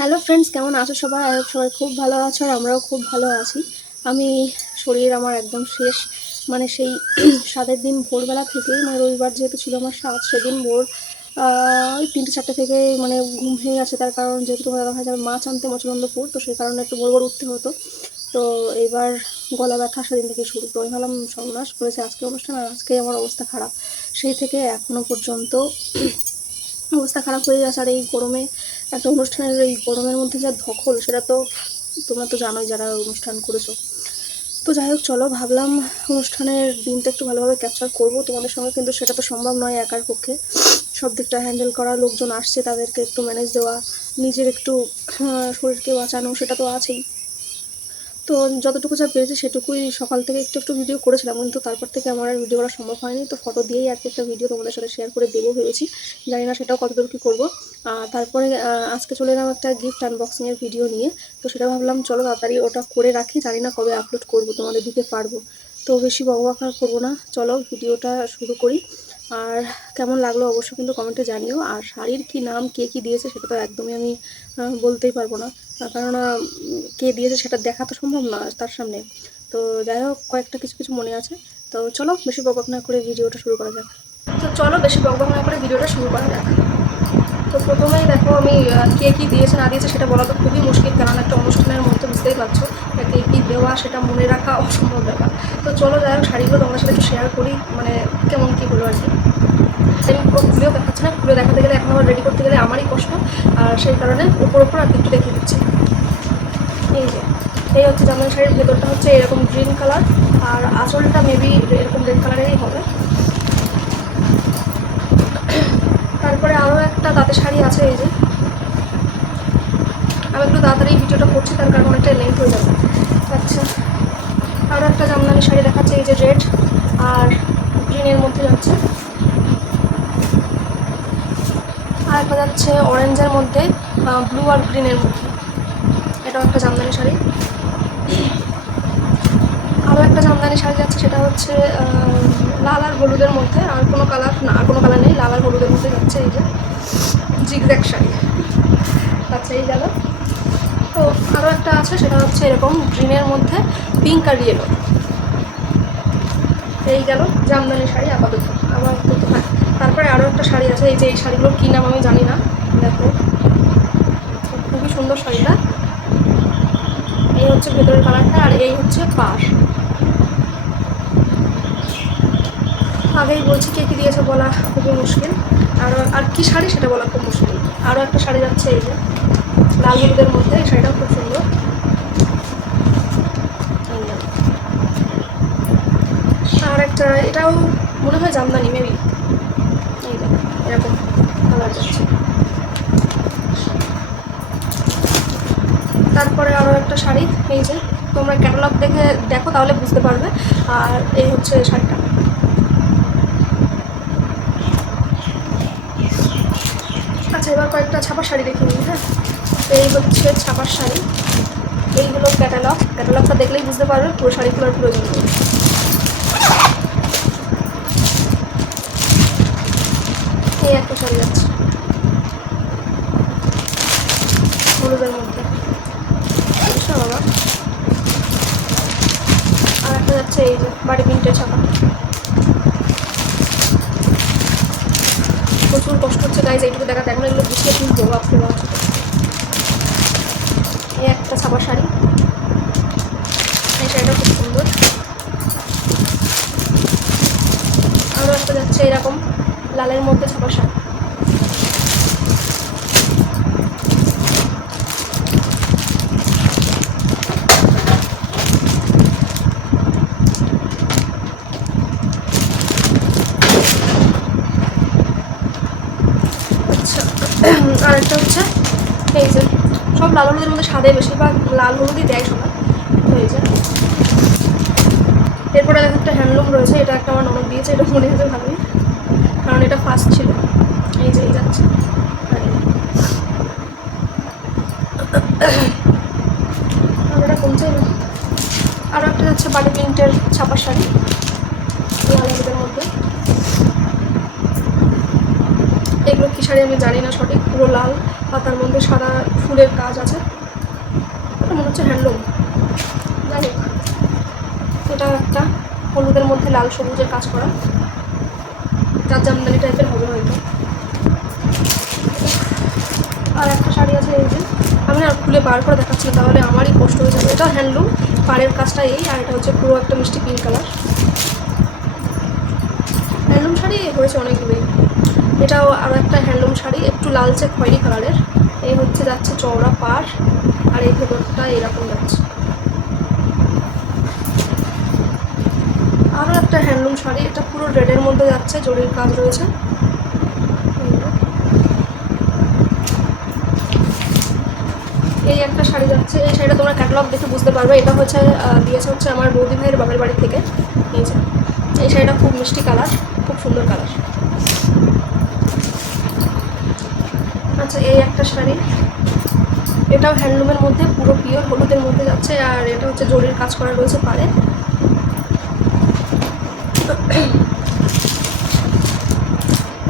Hello friends, কেমন আছো সবাই? আই হোপ সবাই খুব ভালো আছো আর আমরাও খুব ভালো আছি। আমি শরীর আমার একদম শেষ, মানে সেই 7 দিন ভোরবেলা থেকেই, মানে রবিবার যেহেতু ছিল আমার 7, সেদিন ভোর ওই 3টে 4টে থেকে মানে ঘুম ভেঙে গেছে। তার কারণ যেহেতু তোমার দাদা ভাই যাবে মাছ আনতে মচনন্দপুর, তো সেই কারণে একটু ভোর ভোর উঠতে হতো। তো এবার গলা ব্যথা সেদিন থেকে শুরু। তো আমি ভাবলাম সর্বনাশ করেছে আজকে অনুষ্ঠান, আর আজকেই আমার অবস্থা খারাপ। সেই থেকে এখনও পর্যন্ত অবস্থা খারাপ হয়ে গেছে। আর এই গরমে একটা অনুষ্ঠানের, এই গরমের মধ্যে যা ধকল, সেটা তো তোমরা তো জানোই যারা অনুষ্ঠান করেছো। তো যাই হোক, চলো ভাবলাম অনুষ্ঠানের দিনটা একটু ভালোভাবে ক্যাপচার করবো তোমাদের সঙ্গে, কিন্তু সেটা তো সম্ভব নয় একার পক্ষে। সব দিকটা হ্যান্ডেল করা, লোকজন আসছে তাদেরকে একটু ম্যানেজ দেওয়া, নিজের একটু শরীরকে বাঁচানো, সেটা তো আছেই। তো যতটুকু যা পেরেছি সেটুকুই সকাল থেকে একটু একটু ভিডিও করেছিলাম, কিন্তু তারপর থেকে আমার আর ভিডিও করা সম্ভব হয়নি। তো ফটো দিয়েই আর কি একটা ভিডিও তোমাদের সাথে শেয়ার করে দেবো ভেবেছি, জানি না সেটাও কতদূর কী করবো। তারপরে আজকে চলে এলাম একটা গিফট আনবক্সিংয়ের ভিডিও নিয়ে। তো সেটা ভাবলাম চলো তাড়াতাড়ি ওটা করে রাখি, জানি না কবে আপলোড করবো, তোমাদের দিতে পারবো। তো বেশি বকবক আর করবো না, চলো ভিডিওটা শুরু করি। আর কেমন লাগলো অবশ্যই কিন্তু কমেন্টে জানিও। আর শাড়ির কী নাম কে কী দিয়েছে সেটা তো একদমই আমি বলতেই পারবো না, কেননা কে দিয়েছে সেটা দেখা তো সম্ভব না তার সামনে। তো যাই হোক, কয়েকটা কিছু কিছু মনে আছে। তো চলো বেশি বকবক না করে ভিডিওটা শুরু করা যাক। তো চলো বেশি বকবক না করে ভিডিওটা শুরু করা যাক। তো প্রথমেই দেখো, আমি কে কী দিয়েছে না দিয়েছে সেটা বলা তো খুবই মুশকিল, কারণ একটা অনুষ্ঠানের মধ্যে বুঝতেই পারছো কে কী দেওয়া সেটা মনে রাখা অসম্ভব ব্যাপার। তো চলো যাই হোক, শাড়িগুলো তোমাদের সাথে একটু শেয়ার করি, মানে কেমন কী হলো আর কি। আমি পুরো খুলেও দেখাচ্ছি না, খুলে দেখাতে গেলে এখন আবার রেডি করতে গেলে আমারই কষ্ট, আর সেই কারণে ওপর ওপর আর একটু দেখিয়ে দিচ্ছি। এই যে এই হচ্ছে জামদানি শাড়ির ভেতরটা হচ্ছে এরকম গ্রিন কালার, আর আঁচলটা মেবি এরকম রেড কালারেরই হবে। তারপরে আরও একটা তাঁতের শাড়ি আছে। এই যে আমি একটু তাড়াতাড়ি ভিডিওটা করছি, তার কারণ অনেকটা লেন্থ হয়ে যাবে। আচ্ছা, আরও একটা জামদানি শাড়ি দেখাচ্ছে, এই যে রেড আর গ্রিনের মধ্যে যাচ্ছে, আর একটা যাচ্ছে অরেঞ্জের মধ্যে ব্লু আর গ্রিনের মধ্যে, এটাও একটা জামদানি শাড়ি। আরও একটা জামদানি শাড়ি যাচ্ছে, সেটা হচ্ছে লাল আর হলুদের মধ্যে, আর কোনো কালার না, আর কোনো কালার নেই, লাল আর হলুদের মধ্যে যাচ্ছে। এই যে জিগজ্যাগ শাড়ি। আচ্ছা, এই গেল। তো আরও একটা আছে, সেটা হচ্ছে এরকম গ্রিনের মধ্যে পিঙ্ক আর ইয়েলো। এই গেল জামদানি শাড়ি আপাতত আমার। হ্যাঁ, তারপরে আরও একটা শাড়ি আছে, এই যে এই শাড়িগুলোর কী নাম আমি জানি না, দেখো খুবই সুন্দর শাড়িটা। এই হচ্ছে ভেতরের কালারটা, আর এই হচ্ছে পাশ। আগেই বলছি কে কী দিয়েছে বলা খুবই মুশকিল, আর কি শাড়ি সেটা বলা খুব মুশকিল। আরও একটা শাড়ি যাচ্ছে, এই যে লাল হলুদের মধ্যে, এই শাড়িটাও খুব সুন্দর। আর একটা, এটাও মনে হয় জামদানি মেবি, এই যে এরকম কালার যাচ্ছে। তারপরে আরও একটা শাড়ি, এই যে তোমরা ক্যাটালগ দেখে দেখো তাহলে বুঝতে পারবে। আর এই হচ্ছে শাড়িটা। আচ্ছা, এবার কয়েকটা ছাপার শাড়ি দেখে নিই। হ্যাঁ, এই হচ্ছে ছাপার শাড়ি, এইগুলো ক্যাটালগটা দেখলেই বুঝতে পারবে পুরো শাড়িগুলোর প্রয়োজন নেই। এই একটা শাড়ি যাচ্ছে হলুদের মধ্যে, বুঝছো বাবা। আর একটা যাচ্ছে এই যে বাড়ি প্রিন্টের ছাপা। প্রচুর কষ্ট হচ্ছে গাইজ এইটুকু দেখাতে, এখন এগুলো গুছিয়ে তুলবো, ভাবতে পারছো। এই একটা ছাপা শাড়ি, এই শাড়িটা খুব সুন্দর। আরও একটা যাচ্ছে এরকম লালের মধ্যে ছাপা শাড়ি। আচ্ছা, আর একটা হচ্ছে এই যে সব লাল হলুদের মধ্যে, সাদে বেশিরভাগ লাল হলুদই দেয় সবাই। তো এই যে এরপরে দেখো একটা হ্যান্ডলুম রয়েছে, এটা একটা আমার ননদ দিয়েছে, এটা মনে হয়েছে ভালোই, কারণ এটা ফার্স্ট ছিল। এই যে এই যাচ্ছে, আর এটা কমছে না। আরও একটা যাচ্ছে বাড়ি প্রিন্টের ছাপার শাড়ি লাল হলুদের মধ্যে। এগুলো কী শাড়ি আমি জানি না সঠিক, পুরো লাল আর তার মধ্যে সাদা ফুলের কাজ আছে, এটা মনে হচ্ছে হ্যান্ডলুম। যাই হোক, এটা একটা হলুদের মধ্যে লাল সবুজের কাজ করা, যার জামদানি টাইপের হবে হয়তো। আর একটা শাড়ি আছে এই যে, আমি না খুলে বার করে দেখাচ্ছি, তাহলে আমারই কষ্ট হয়ে যাবে। এটা হ্যান্ডলুম, পাড়ের কাজটা এই, আর এটা হচ্ছে পুরো একটা মিষ্টি পিঙ্ক কালার। হ্যান্ডলুম শাড়ি হয়েছে অনেকগুলোই। এটাও আরও একটা হ্যান্ডলুম শাড়ি, একটু লালচে খয়েরি কালারের। এই হচ্ছে যাচ্ছে চওড়া পাড়, আর এই ভেতরটা এরকম যাচ্ছে। আরও একটা হ্যান্ডলুম শাড়ি, এটা পুরো রেডের মধ্যে যাচ্ছে, জরির কাজ রয়েছে। এই একটা শাড়ি যাচ্ছে, এই শাড়িটা তোমরা ক্যাটালগ দেখে বুঝতে পারবে। এটা হচ্ছে দিয়েছে হচ্ছে আমার বৌদি ভাইয়ের বাবার বাড়ি থেকে নিয়েছে। এই শাড়িটা খুব মিষ্টি কালার, খুব সুন্দর কালার। আচ্ছা, এই একটা শাড়ি, এটাও হ্যান্ডলুমের মধ্যে, পুরো পিওর হলুদের মধ্যে যাচ্ছে, আর এটা হচ্ছে জরির কাজ করা রয়েছে পাড়ে।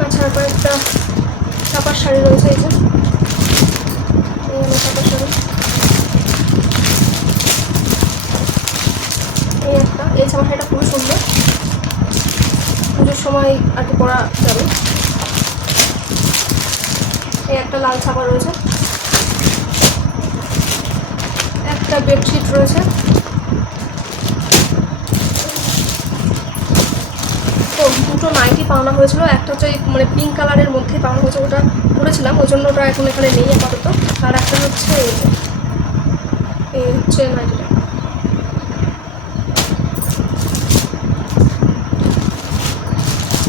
আচ্ছা, কয়েকটা চাপার শাড়ি রয়েছে, এই যে চাপার শাড়ি। এই একটা, এই চাপার শাড়িটা খুবই সুন্দর, পুজোর সময় আর কি পরা যাবে। এই একটা লাল ছাপা রয়েছে, একটা বেডশিট রয়েছে। তো দুটো নাইটি পাওনা হয়েছিল, একটা হচ্ছে মানে পিঙ্ক কালারের মধ্যে পাওনা হয়েছে, ওটা পরেছিলাম, ওই জন্য ওটা এখন এখানে নেই আপাতত। আর একটা হচ্ছে এই হচ্ছে নাইটিটা।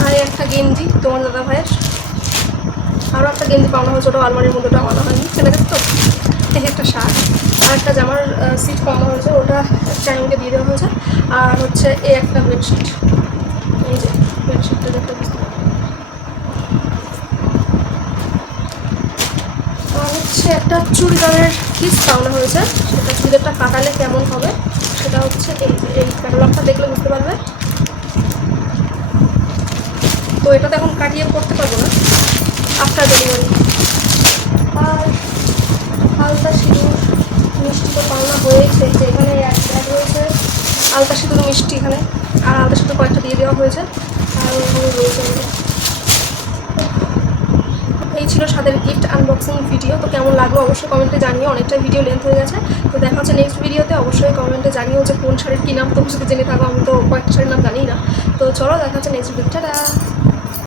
আর একটা গেঞ্জি তোমার দাদা ভাইয়ের, আরও একটা গেঞ্জি পাওনা হয়েছে, ওটা আলমারির মধ্যে, ওটা আনা হয়নি, ছেলে গেছে তো। এই একটা শার্ট, আর একটা জামার সিট পাওনা হয়েছে, ওটা চাইনিকে দিয়ে দেওয়া হয়েছে। আর হচ্ছে এই একটা বেডশিট, এই যে বেডশিটটা দেখতে বুঝতে পারবে। আর হচ্ছে একটা চুড়িদারের পিস পাওনা হয়েছে, সেটা চুড়িদারটা কাটালে কেমন হবে সেটা হচ্ছে এই যে, এই ক্যাটালগটা দেখলে বুঝতে পারবে। তো এটা তো এখন কাটিয়ে করতে পারবো না, আফটার ডেলিভারি। আর আলতা সিঁদুর মিষ্টি তো পাওনা হয়েছে, যে এখানে এক ব্যাগ রয়েছে আলতা সিঁদুর মিষ্টি এখানে, আর আলতা সিঁদুর কয়েকটা দিয়ে দেওয়া হয়েছে, আর ওখানে রয়েছে। এই ছিল স্বাদের গিফট আনবক্সিং ভিডিও। তো কেমন লাগলো অবশ্যই কমেন্টে জানিও, অনেকটা ভিডিও লেন্থ হয়ে গেছে। তো দেখা হচ্ছে নেক্সট ভিডিওতে, অবশ্যই কমেন্টে জানিও যে কোন শাড়ির কী নাম, তোমরা যদি জেনে থাকো, আমি তো কয়েকটা শাড়ির নাম জানি না। তো চলো, দেখা হচ্ছে নেক্সট ভিডিও, টাটা।